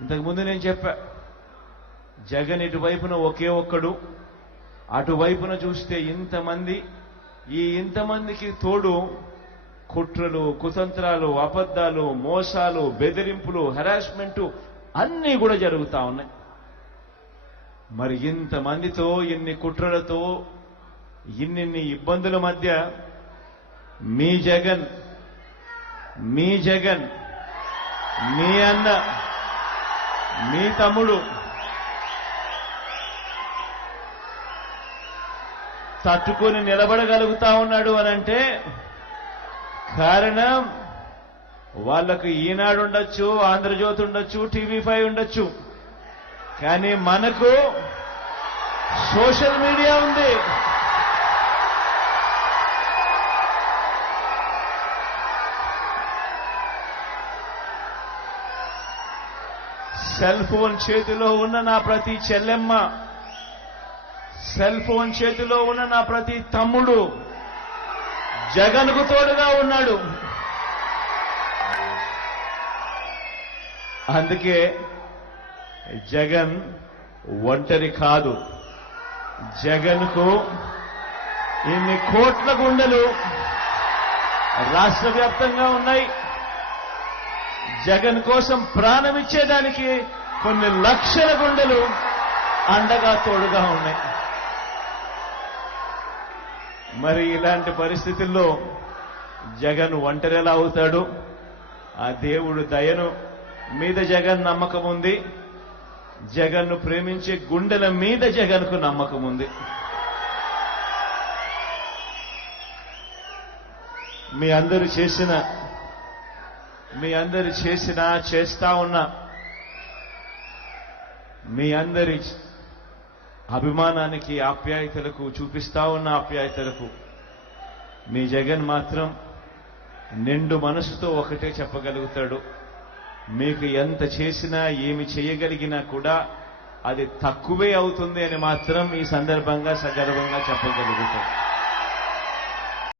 ఇంతకుముందు నేను చెప్పా జగన్ ఇటువైపున ఒకే ఒక్కడు అటువైపున చూస్తే ఇంతమంది ఈ ఇంతమందికి తోడు కుట్రలు కుతంత్రాలు అబద్ధాలు మోసాలు బెదిరింపులు హెరాస్మెంటు అన్నీ కూడా జరుగుతా ఉన్నాయి. మరి ఇంతమందితో ఇన్ని కుట్రలతో ఇన్నిన్ని ఇబ్బందుల మధ్య మీ జగన్ మీ జగన్ మీ అన్న మీ తమ్ముడు. తట్టుకొని నిలబడగలుగుతా ఉన్నాడు అనంటే కారణం వాళ్ళకు ఈనాడు ఉండొచ్చు ఆంధ్రజ్యోతి ఉండొచ్చు టీవీ ఫైవ్ ఉండొచ్చు. కానీ మనకు సోషల్ మీడియా ఉంది. సెల్ ఫోన్ చేతిలో ఉన్న నా ప్రతి చెల్లెమ్మ సెల్ ఫోన్ చేతిలో ఉన్న నా ప్రతి తమ్ముడు జగన్కు తోడుగా ఉన్నాడు. అందుకే జగన్ ఒంటరి కాదు. జగన్కు ఇన్ని కోట్ల గుండెలు రాష్ట్ర వ్యాప్తంగా ఉన్నాయి. జగన్ కోసం ప్రాణమిచ్చేదానికి కొన్ని లక్షల గుండెలు అండగా తోడుగా ఉన్నాయి. మరి ఇలాంటి పరిస్థితుల్లో జగన్ ఒంటరి ఎలా అవుతాడు. ఆ దేవుడు దయను మీద జగన్ నమ్మకం ఉంది. జగన్ను ప్రేమించే గుండెల మీద జగన్కు నమ్మకం ఉంది. మీ అందరూ చేసిన మీ అందరి చేసిన చేస్తా ఉన్న. మీ అందరి అభిమానానికి ఆప్యాయతలకు చూపిస్తా ఉన్న ఆప్యాయతలకు మీ జగన్ మాత్రం నిండు మనసుతో ఒకటే చెప్పగలుగుతాడు. మీకు ఎంత చేసినా ఏమి చేయగలిగినా కూడా అది తక్కువే అవుతుంది అని మాత్రం ఈ సందర్భంగా సగర్వంగా చెప్పగలుగుతాడు